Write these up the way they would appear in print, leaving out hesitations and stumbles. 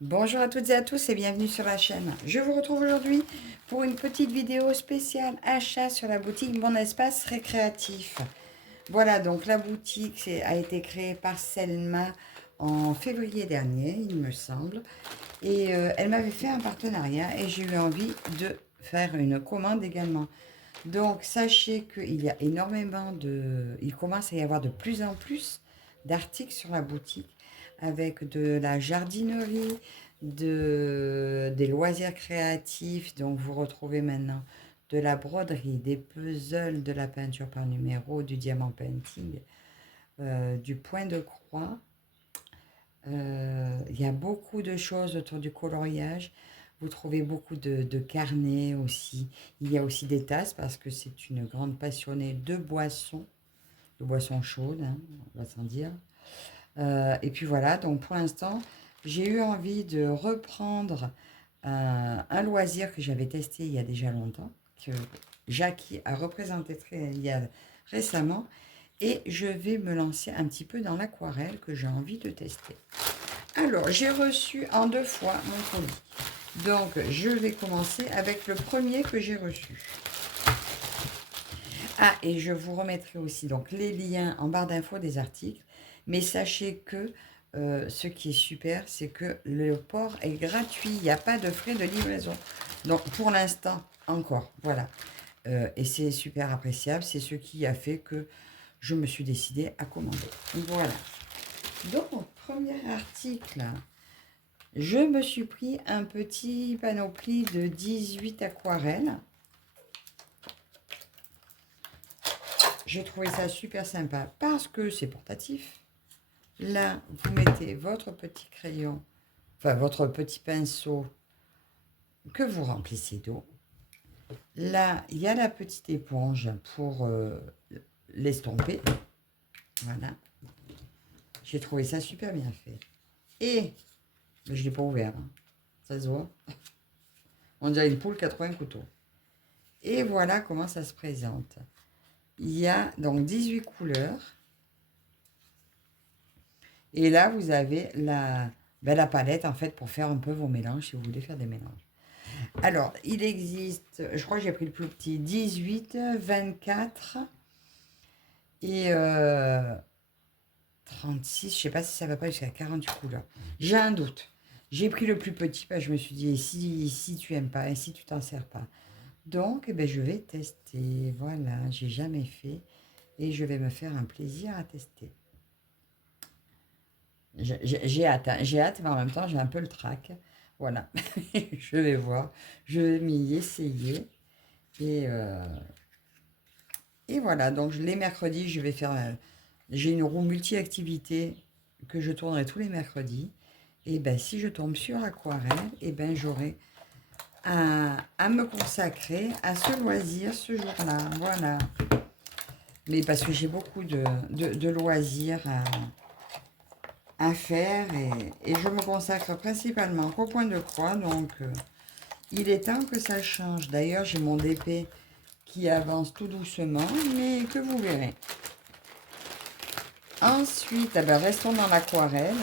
Bonjour à toutes et à tous et bienvenue sur la chaîne. Je vous retrouve aujourd'hui pour une petite vidéo spéciale achat sur la boutique Mon Espace Récréatif. Voilà, donc la boutique a été créée par Selma en février dernier, il me semble. Et elle m'avait fait un partenariat et j'ai eu envie de faire une commande également. Donc sachez qu'il y a énormément de... Il commence à y avoir de plus en plus d'articles sur la boutique avec de la jardinerie, des loisirs créatifs. Donc vous retrouvez maintenant de la broderie, des puzzles, de la peinture par numéro, du diamant painting, du point de croix. Il y a beaucoup de choses autour du coloriage. Vous trouvez beaucoup de carnets aussi. Il y a aussi des tasses parce que c'est une grande passionnée de boissons chaudes, hein, on va s'en dire. Et puis voilà, donc pour l'instant, j'ai eu envie de reprendre un loisir que j'avais testé il y a déjà longtemps, que Jackie a représenté il y a récemment, et je vais me lancer un petit peu dans l'aquarelle que j'ai envie de tester. Alors, j'ai reçu en 2 fois mon colis. Donc, je vais commencer avec le premier que j'ai reçu. Ah, et je vous remettrai aussi donc les liens en barre d'infos des articles. Mais sachez que ce qui est super, c'est que le port est gratuit. Il n'y a pas de frais de livraison. Donc, pour l'instant, encore, voilà. Et c'est super appréciable. C'est ce qui a fait que je me suis décidée à commander. Voilà. Donc, premier article. Je me suis pris un petit panoplie de 18 aquarelles. J'ai trouvé ça super sympa parce que c'est portatif. Là, vous mettez votre petit crayon, enfin votre petit pinceau que vous remplissez d'eau. Là, il y a la petite éponge pour l'estomper. Voilà. J'ai trouvé ça super bien fait. Et, je ne l'ai pas ouvert, hein. Ça se voit. On dirait une poule 80 couteaux. Et voilà comment ça se présente. Il y a donc 18 couleurs. Et là, vous avez la palette, en fait, pour faire un peu vos mélanges, si vous voulez faire des mélanges. Alors, il existe, je crois que j'ai pris le plus petit, 18, 24 et 36. Je ne sais pas si ça ne va pas jusqu'à 48 couleurs. J'ai un doute. J'ai pris le plus petit parce que je me suis dit, si tu n'aimes pas, et si tu t'en sers pas. Donc, eh ben, je vais tester. Voilà, j'ai jamais fait. Et je vais me faire un plaisir à tester. J'ai hâte, hein. J'ai hâte, mais en même temps, j'ai un peu le trac. Voilà, je vais voir. Je vais m'y essayer. Et, euh, et voilà, donc les mercredis, je vais faire... j'ai une roue multi-activité que je tournerai tous les mercredis. Et ben, si je tombe sur aquarelle, et ben, j'aurai à me consacrer à ce loisir ce jour-là. Voilà. Mais parce que j'ai beaucoup de loisirs à faire et je me consacre principalement qu'au point de croix. Donc, il est temps que ça change. D'ailleurs, j'ai mon DP qui avance tout doucement, mais que vous verrez. Ensuite, eh ben, restons dans l'aquarelle.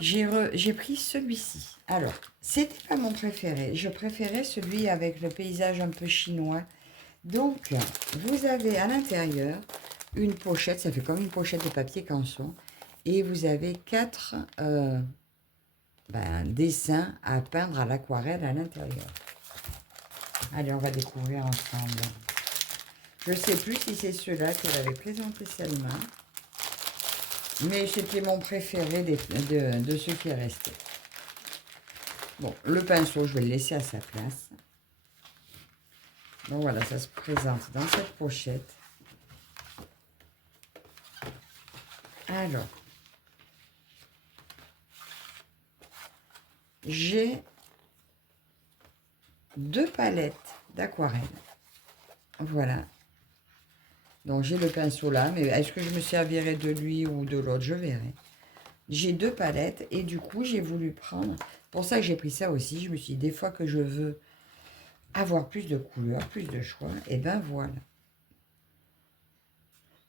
J'ai pris celui-ci. Alors, c'était pas mon préféré. Je préférais celui avec le paysage un peu chinois. Donc, vous avez à l'intérieur une pochette. Ça fait comme une pochette de papier canson. Et vous avez 4 dessins à peindre à l'aquarelle à l'intérieur. Allez, on va découvrir ensemble. Je ne sais plus si c'est ceux-là qu'elle avait présenté Selma. Mais c'était mon préféré de ceux qui restaient. Bon, le pinceau, je vais le laisser à sa place. Donc voilà, ça se présente dans cette pochette. Alors, j'ai 2 palettes d'aquarelle. Voilà. Donc j'ai le pinceau là, mais est-ce que je me servirai de lui ou de l'autre? Je verrai. J'ai 2 palettes et du coup j'ai voulu prendre, pour ça que j'ai pris ça aussi, je me suis dit des fois que je veux avoir plus de couleurs, plus de choix, et ben voilà.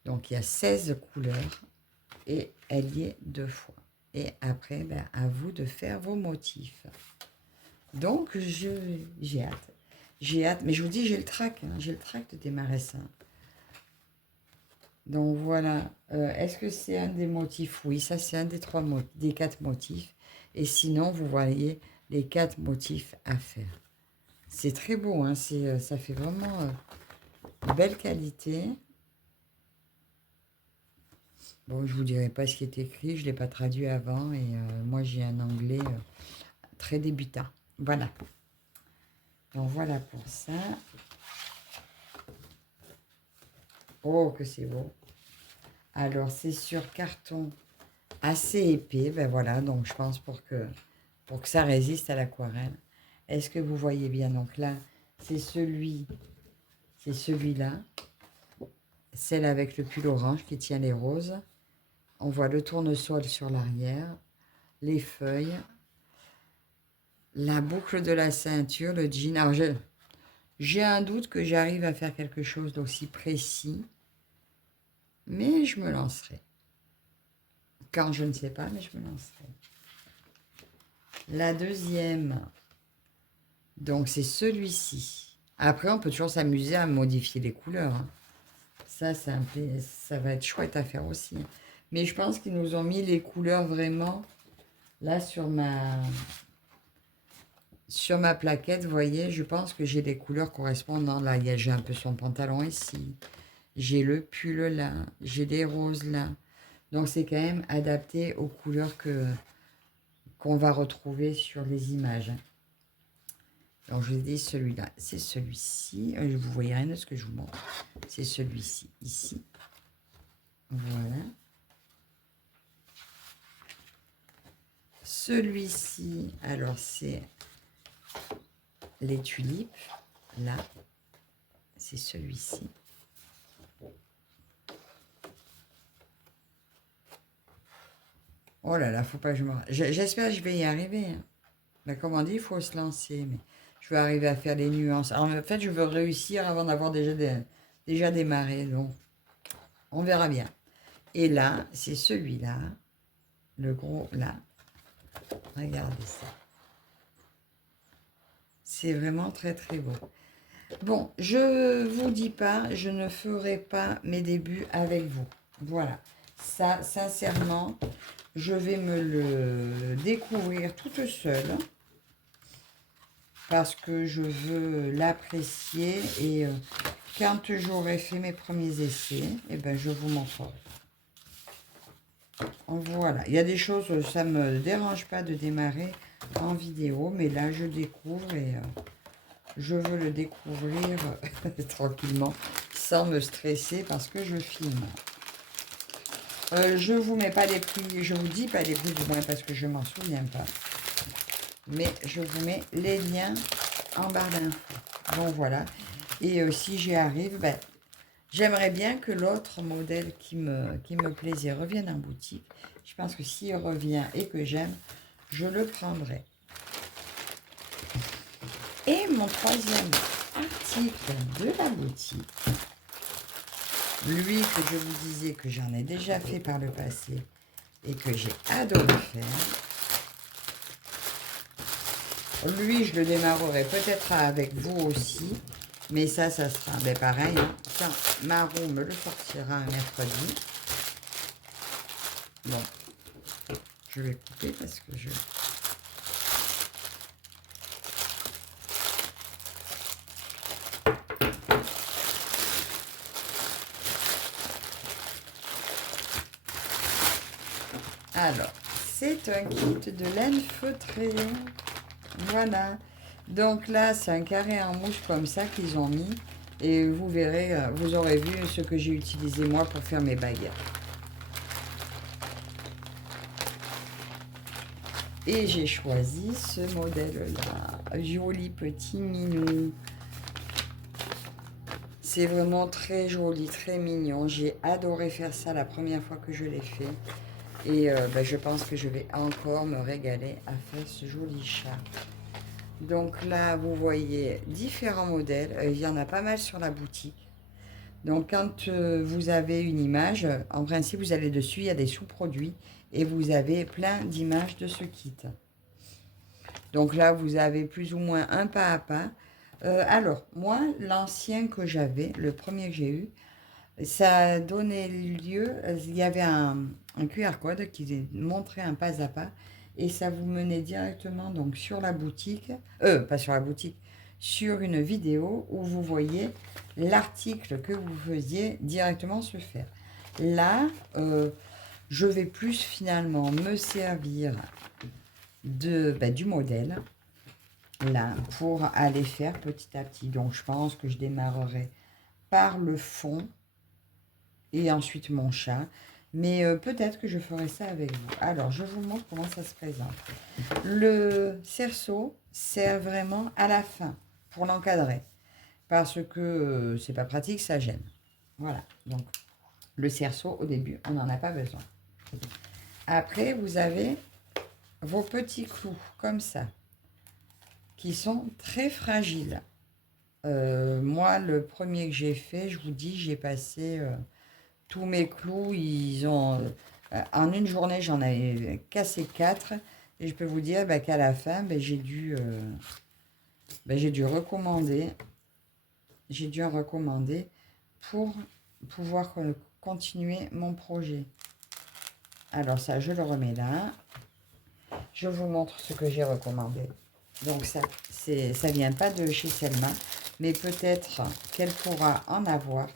Donc il y a 16 couleurs et elle y est 2 fois. Et après, ben, à vous de faire vos motifs. Donc, j'ai hâte. J'ai hâte. Mais je vous dis, j'ai le trac. Hein, j'ai le trac de démarrer ça. Donc, voilà. Est-ce que c'est un des motifs? Oui, ça, c'est un des 4 motifs. Et sinon, vous voyez les 4 motifs à faire. C'est très beau. Hein, ça fait vraiment belle qualité. Bon, je vous dirai pas ce qui est écrit. Je ne l'ai pas traduit avant. Et moi, j'ai un anglais très débutant. Voilà. Donc, voilà pour ça. Oh, que c'est beau. Alors, c'est sur carton assez épais. Ben voilà, donc je pense pour que ça résiste à l'aquarelle. Est-ce que vous voyez bien? Donc là, c'est celui-là. Celle avec le pull orange qui tient les roses. On voit le tournesol sur l'arrière, les feuilles, la boucle de la ceinture, le jean. Alors, j'ai un doute que j'arrive à faire quelque chose d'aussi précis, mais je me lancerai. Quand je ne sais pas, mais je me lancerai. La deuxième, donc c'est celui-ci. Après, on peut toujours s'amuser à modifier les couleurs. Hein. Ça va être chouette à faire aussi. Mais je pense qu'ils nous ont mis les couleurs vraiment là sur ma plaquette. Vous voyez, je pense que j'ai les couleurs correspondant. Là, j'ai un peu son pantalon ici. J'ai le pull là. J'ai les roses là. Donc, c'est quand même adapté aux couleurs qu'on va retrouver sur les images. Alors, je vous dis celui-là, c'est celui-ci. Vous voyez rien de ce que je vous montre. C'est celui-ci, ici. Voilà. Celui-ci, alors c'est les tulipes. Là, c'est celui-ci. Oh là là, faut pas que je me... J'espère que je vais y arriver. Hein. Mais comme on dit, il faut se lancer. Mais je vais arriver à faire les nuances. Alors, en fait, je veux réussir avant d'avoir déjà démarré. Donc, on verra bien. Et là, c'est celui-là. Le gros, là. Regardez ça. C'est vraiment très, très beau. Bon, je vous dis pas, je ne ferai pas mes débuts avec vous. Voilà. Ça, sincèrement, je vais me le découvrir toute seule. Parce que je veux l'apprécier. Et quand j'aurai fait mes premiers essais, eh ben, je vous montrerai. Voilà. Il y a des choses, ça ne me dérange pas de démarrer en vidéo. Mais là, je découvre et... je veux le découvrir tranquillement, sans me stresser parce que je filme. Je vous mets pas les prix, je vous dis pas les prix du moins parce que je m'en souviens pas. Mais je vous mets les liens en barre d'infos. Bon voilà. Et si j'y arrive, ben, j'aimerais bien que l'autre modèle qui me plaisait revienne en boutique. Je pense que s'il revient et que j'aime, je le prendrai. Et mon troisième article de la boutique, lui que je vous disais que j'en ai déjà fait par le passé et que j'ai adoré faire. Lui, je le démarrerai peut-être avec vous aussi, mais ça sera pareil. Hein, quand Marou me le sortira un mercredi. Bon, je vais couper parce que je... Alors, c'est un kit de laine feutrée. Voilà. Donc là, c'est un carré en mousse comme ça qu'ils ont mis. Et vous verrez, vous aurez vu ce que j'ai utilisé moi pour faire mes baguettes. Et j'ai choisi ce modèle-là. Joli petit minou. C'est vraiment très joli, très mignon. J'ai adoré faire ça la première fois que je l'ai fait. Et je pense que je vais encore me régaler à faire ce joli chat. Donc là, vous voyez différents modèles. Il y en a pas mal sur la boutique. Donc quand vous avez une image, en principe, vous allez dessus, il y a des sous-produits. Et vous avez plein d'images de ce kit. Donc là, vous avez plus ou moins un pas à pas. Alors, moi, l'ancien que j'avais, le premier que j'ai eu, ça donnait lieu, il y avait un QR code qui montrait un pas à pas et ça vous menait directement donc sur la boutique, pas sur la boutique, sur une vidéo où vous voyez l'article que vous faisiez directement se faire. Là, je vais plus finalement me servir du modèle là pour aller faire petit à petit. Donc je pense que je démarrerai par le fond et ensuite mon chat. Mais peut-être que je ferai ça avec vous. Alors, je vous montre comment ça se présente. Le cerceau sert vraiment à la fin pour l'encadrer. Parce que c'est pas pratique, ça gêne. Voilà. Donc, le cerceau, au début, on n'en a pas besoin. Après, vous avez vos petits clous, comme ça, qui sont très fragiles. Moi, le premier que j'ai fait, je vous dis, j'ai passé... tous mes clous, ils ont... en une journée, j'en avais cassé 4. Et je peux vous dire qu'à la fin, j'ai dû recommander. J'ai dû en recommander pour pouvoir continuer mon projet. Alors ça, je le remets là. Je vous montre ce que j'ai recommandé. Donc ça vient pas de chez Selma, mais peut-être qu'elle pourra en avoir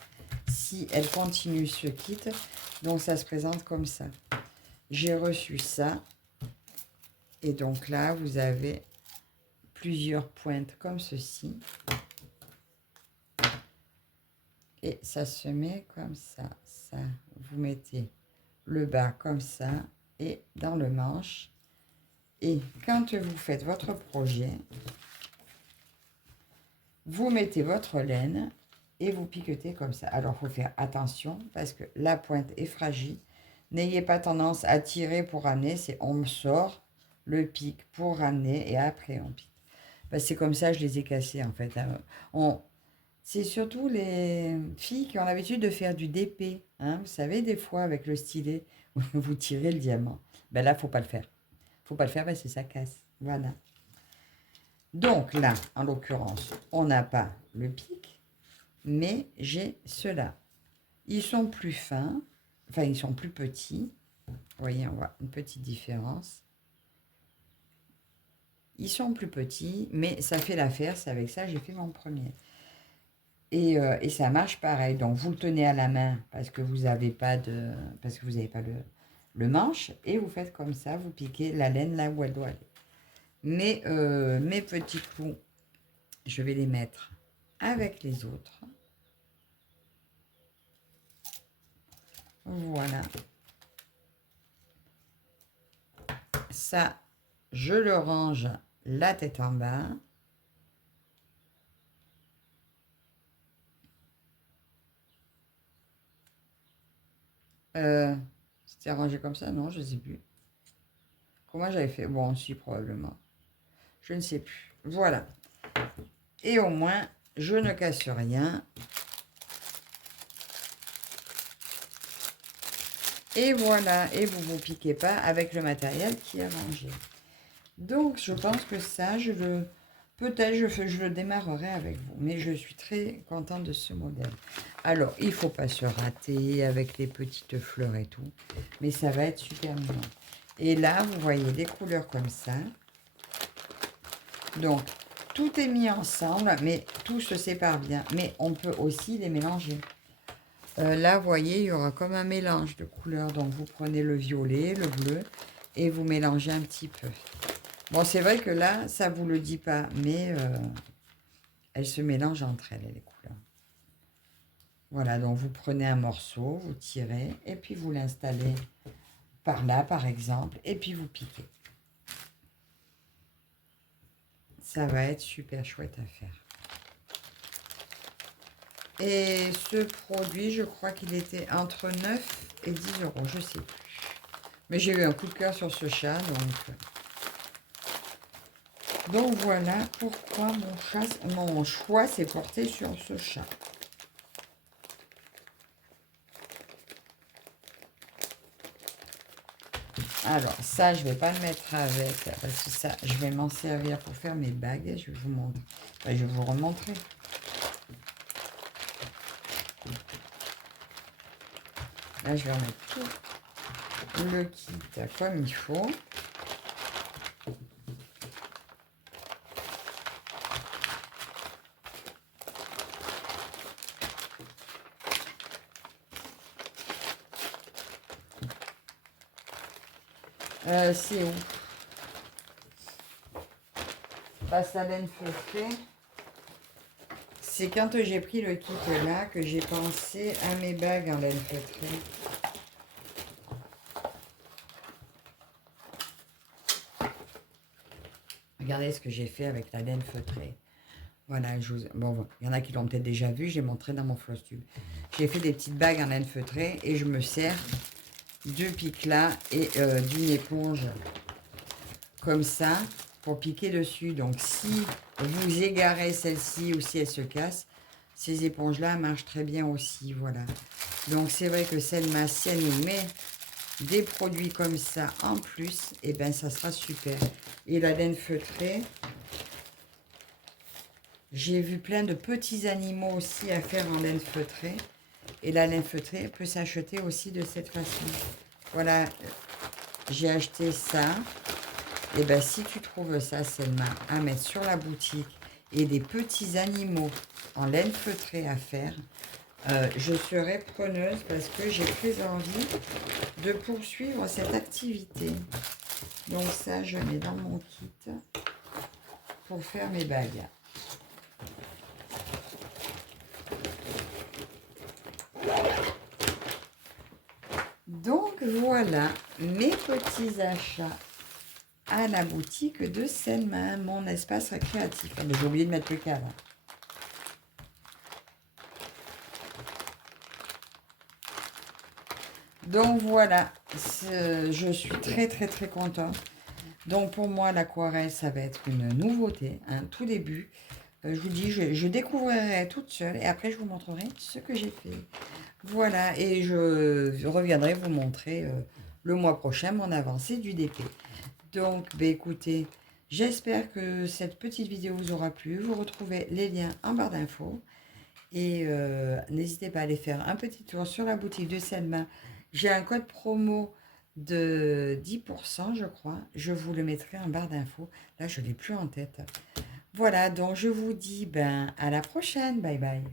si elle continue ce kit. Donc ça se présente comme ça. J'ai reçu ça. Et donc là, vous avez plusieurs pointes comme ceci. Et ça se met comme ça. Ça, vous mettez le bas comme ça et dans le manche. Et quand vous faites votre projet, vous mettez votre laine et vous piquetez comme ça. Alors, il faut faire attention parce que la pointe est fragile. N'ayez pas tendance à tirer pour ramener. C'est on sort le pic pour ramener et après on pique. C'est comme ça je les ai cassés en fait. C'est surtout les filles qui ont l'habitude de faire du DP. Hein. Vous savez, des fois avec le stylet, vous tirez le diamant. Là, faut pas le faire. Faut pas le faire parce que ça casse. Voilà. Donc là, en l'occurrence, on n'a pas le pic, mais j'ai ceux-là. Ils sont plus fins, enfin ils sont plus petits. Vous voyez, on voit une petite différence. Ils sont plus petits, mais ça fait l'affaire. C'est avec ça que j'ai fait mon premier. Et ça marche pareil. Donc vous le tenez à la main parce que vous n'avez pas le manche. Et vous faites comme ça, vous piquez la laine là où elle doit aller. Mais mes petits clous, je vais les mettre avec les autres. Voilà. Ça, je le range la tête en bas. C'était rangé comme ça? Non, je ne sais plus. Comment j'avais fait? Bon, si, probablement. Je ne sais plus. Voilà. Et au moins, je ne casse rien. Et voilà. Et vous ne vous piquez pas avec le matériel qui est rangé. Donc, je pense que ça, peut-être je le démarrerai avec vous. Mais je suis très contente de ce modèle. Alors, il ne faut pas se rater avec les petites fleurs et tout. Mais ça va être super mignon. Et là, vous voyez des couleurs comme ça. Donc, tout est mis ensemble, mais tout se sépare bien. Mais on peut aussi les mélanger. Là, vous voyez, il y aura comme un mélange de couleurs. Donc, vous prenez le violet, le bleu, et vous mélangez un petit peu. Bon, c'est vrai que là, ça ne vous le dit pas, mais elles se mélangent entre elles, les couleurs. Voilà, donc vous prenez un morceau, vous tirez, et puis vous l'installez par là, par exemple, et puis vous piquez. Ça va être super chouette à faire. Et ce produit, je crois qu'il était entre 9 et 10 €, je ne sais plus. Mais j'ai eu un coup de cœur sur ce chat, donc voilà pourquoi mon choix s'est porté sur ce chat. Alors, ça, je vais pas le mettre avec, parce que ça, je vais m'en servir pour faire mes bagues. Je vais vous montrer. Enfin, je vais vous remontrer. Là, je vais remettre tout le kit comme il faut. C'est où? Passe à laine feutrée. C'est quand j'ai pris le kit là que j'ai pensé à mes bagues en laine feutrée. Regardez ce que j'ai fait avec la laine feutrée. Voilà, bon, il y en a qui l'ont peut-être déjà vu, j'ai montré dans mon floss tube. J'ai fait des petites bagues en laine feutrée et je me sers de pique-là et d'une éponge comme ça pour piquer dessus. Donc si vous égarez celle-ci ou si elle se casse, ces éponges-là marchent très bien aussi, voilà. Donc c'est vrai que Selma, si elle nous met des produits comme ça en plus, et ben ça sera super. Et la laine feutrée, j'ai vu plein de petits animaux aussi à faire en laine feutrée. Et la laine feutrée peut s'acheter aussi de cette façon. Voilà, j'ai acheté ça. Et bien, si tu trouves ça, Selma, à mettre sur la boutique et des petits animaux en laine feutrée à faire, je serai preneuse parce que j'ai très envie de poursuivre cette activité. Donc ça, je mets dans mon kit pour faire mes bagues. Donc voilà mes petits achats à la boutique de Selma, mon espace récréatif. Ah, j'ai oublié de mettre le cadre. Donc voilà, je suis très très très contente. Donc pour moi, l'aquarelle, ça va être une nouveauté, un tout début. Je vous dis, je découvrirai toute seule et après je vous montrerai ce que j'ai fait. Voilà, et je reviendrai vous montrer le mois prochain mon avancée du DP. Donc, bah, écoutez, j'espère que cette petite vidéo vous aura plu. Vous retrouvez les liens en barre d'infos. Et n'hésitez pas à aller faire un petit tour sur la boutique de Selma. J'ai un code promo de 10%, je crois. Je vous le mettrai en barre d'infos. Là, je ne l'ai plus en tête. Voilà, donc je vous dis ben, à la prochaine. Bye bye.